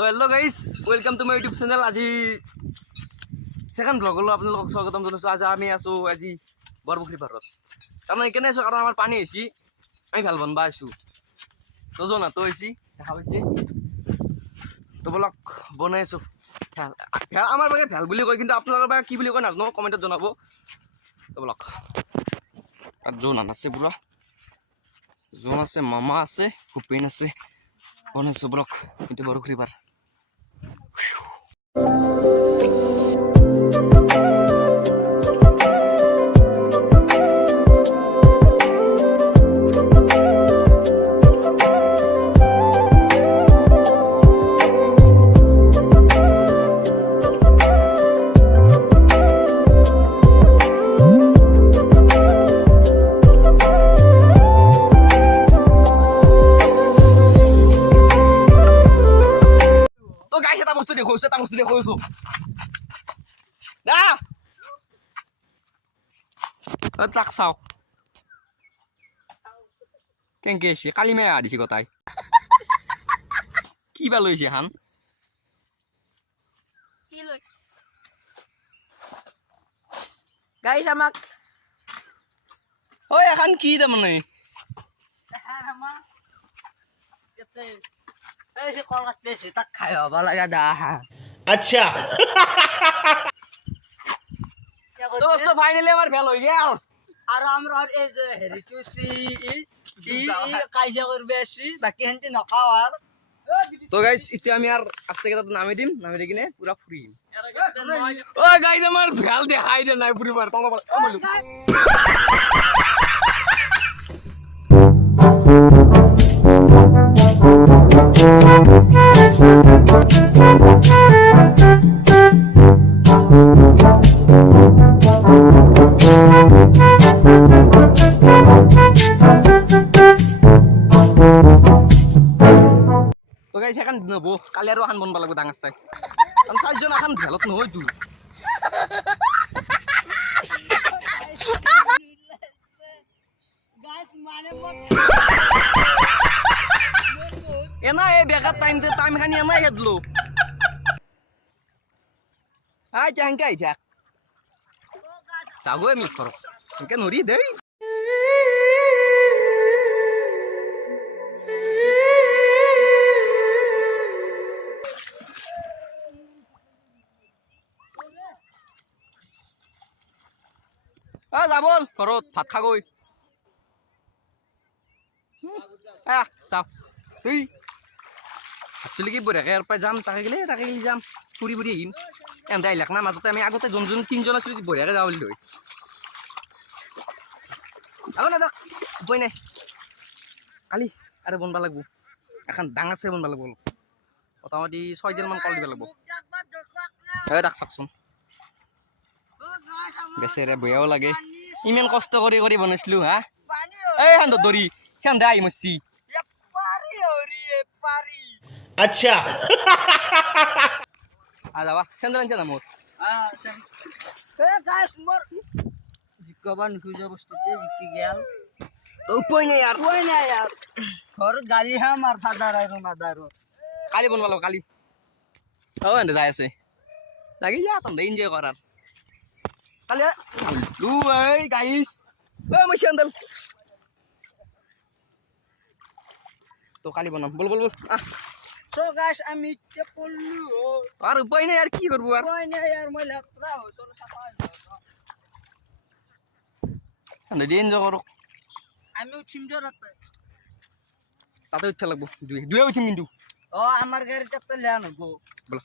তো hello' guys, welcome to my YouTube channel. আজি second ব্লগলৈ আপোনালোকক স্বাগতম জনাইছোঁ। আজি আমি আছোঁ বৰপুখুৰী পাৰত। তাৰমানে কেনে আছোঁ কাৰণ আমাৰ পানী আহিছে, আমি ভাল বনবা আছোঁ। তো জনাতো আহিছে, দেখা পাইছে। তো বলক বনাই আছোঁ। আমাৰ বাগে ভেল বুলি কয়, কিন্তু আপোনালোকৰ বাগে কি বুলি কয় নাজানো, কমেণ্টত জনাব। তো বলক তাত জোন আছে, পুৰা জোন আছে, মামা আছে, ভূপেন আছে। বনাইছোঁ বলক, এতিয়া বৰপুখুৰী পাৰ। এটা বস্তু দেখুৱাইছোঁ তাক চাওক কেনেকে আহিছে, কালি মাই দিছে গোটাই। কি বা লৈছে হান গাইছ আমাক ঐ এখন কি তাৰমানে अच्छा ফাইনেলি আমাৰ ফেল হৈ গেল আৰু আমাৰ এই যে হেৰিটো কাজিয়া কৰিব আছে, বাকী সেনেকে নখাওঁ আৰু তো গাইজ এতিয়া আমি আৰু আস্তে কেইটাত নামি দিম, নামি দি কিনে পুৰা ফুৰিম। ঐ গাইজ আমাৰ ভেল দেখাই দিয়া নাই ফুৰিব তো গাইজ এখন নব, কালি আৰু এখন বনবা লাগিব ডাঙৰ চাই। চাৰিজন এখন ভেলত নহয়তো। এনা এই বেকাৰ টাইম খানি এনাই হেদলো এতিয়া সেনকে আহি থাক যাবই আমি ঘৰত সেনকে নৰি দেই। যাব ঘৰত ভাত খাগৈ যাওঁ এই ভাবছিলি কি বঢ়িয়াকে ইয়াৰ পৰাই যাম, তাকে গেলি যাম, ফুৰি আহিম। এহঁতে আহিলাক না মাজতে, আমি আগতে যোনজন তিনিজন আছিলোঁ বঢ়িয়াকে যাওঁ বুলি ধৰি না দিয়ক, উপায় নাই। কালি আৰু বনবা লাগিব, এখন ডাঙৰ চাই বনবা লাগিব, অলপ মোটামুটি 6 দিনমান কল দিব লাগিব। তাক চাওকচোন বেচেৰা বেয়াও লাগে, ইমান কষ্ট কৰি বনাইছিলোঁ। হা এই সান্দৰ দৰি সেন্দে আহি মৰছি। अच्छा যাবা চেণ্ডেল আনিছে না মোৰ জিকাবান খুজা বস্তুতে জিকি গেল। তো উপায় নাই আর ঘর গালি হাম আর ফাদার আর মাদার কালি বনবা লাগিব কালি। এনে যাই আছে লাগি যা তন্দে এনজয় করার কালি এই গাইস মই চেণ্ডেল তো কালি বনাম, বল বল বল সো গাইস আমি ইচ্ছে পড়লু আর উপায় নাই আর কি করবো আর কই না यार মই লেত্রা হই চল সাফা এনজয় করো। আমি উঠিম জরাতে তাতে উঠতে লাগবো, দুয়ে উঠিম কিন্তু। ও আমার গাড়িটা তো লেন গো বলো